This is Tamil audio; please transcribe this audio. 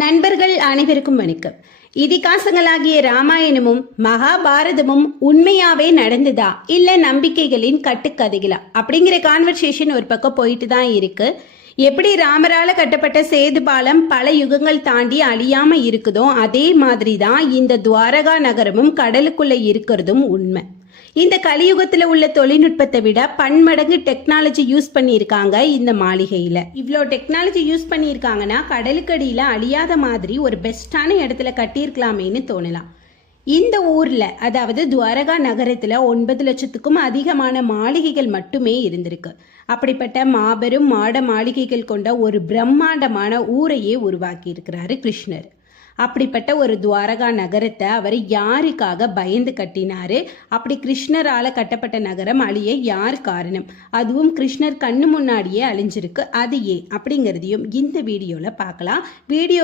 நண்பர்கள் அனைவருக்கும் வணக்கம். இதிகாசங்களாகிய ராமாயணமும் மகாபாரதமும் உண்மையாவே நடந்ததா இல்ல நம்பிக்கைகளின் கட்டுக்கதைகளா அப்படிங்கிற கான்வர்சேஷன் ஒரு பக்கம் போயிட்டு தான் இருக்கு. எப்படி ராமரால கட்டப்பட்ட சேது பாலம் பல யுகங்கள் தாண்டி அழியாம இருக்குதோ அதே மாதிரி தான் இந்த துவாரகா நகரமும் கடலுக்குள்ள இருக்கிறதும் உண்மை. இந்த கலியுகத்துல உள்ள தொழில்நுட்பத்தை விட பன்மடங்கு டெக்னாலஜி யூஸ் பண்ணியிருக்காங்க இந்த மாளிகையில. இவ்வளோ டெக்னாலஜி யூஸ் பண்ணியிருக்காங்கன்னா கடலுக்கடியில அழியாத மாதிரி ஒரு பெஸ்டான இடத்துல கட்டியிருக்கலாமேன்னு தோணலாம். இந்த ஊர்ல அதாவது துவாரகா நகரத்துல 9 லட்சத்துக்கும் அதிகமான மாளிகைகள் மட்டுமே இருந்திருக்கு. அப்படிப்பட்ட மாபெரும் மாட மாளிகைகள் கொண்ட ஒரு பிரம்மாண்டமான ஊரையே உருவாக்கி இருக்கிறாரு கிருஷ்ணர். அப்படிப்பட்ட ஒரு துவாரகா நகரத்தை அவர் யாருக்காக பயந்து கட்டினாரு? அப்படி கிருஷ்ணரால கட்டப்பட்ட நகரம் அழிய யார் காரணம்? அதுவும் கிருஷ்ணர் கண்ணு முன்னாடியே அழிஞ்சிருக்கு. அது ஏன் அப்படிங்கிறதையும் இந்த வீடியோல பார்க்கலாம். வீடியோ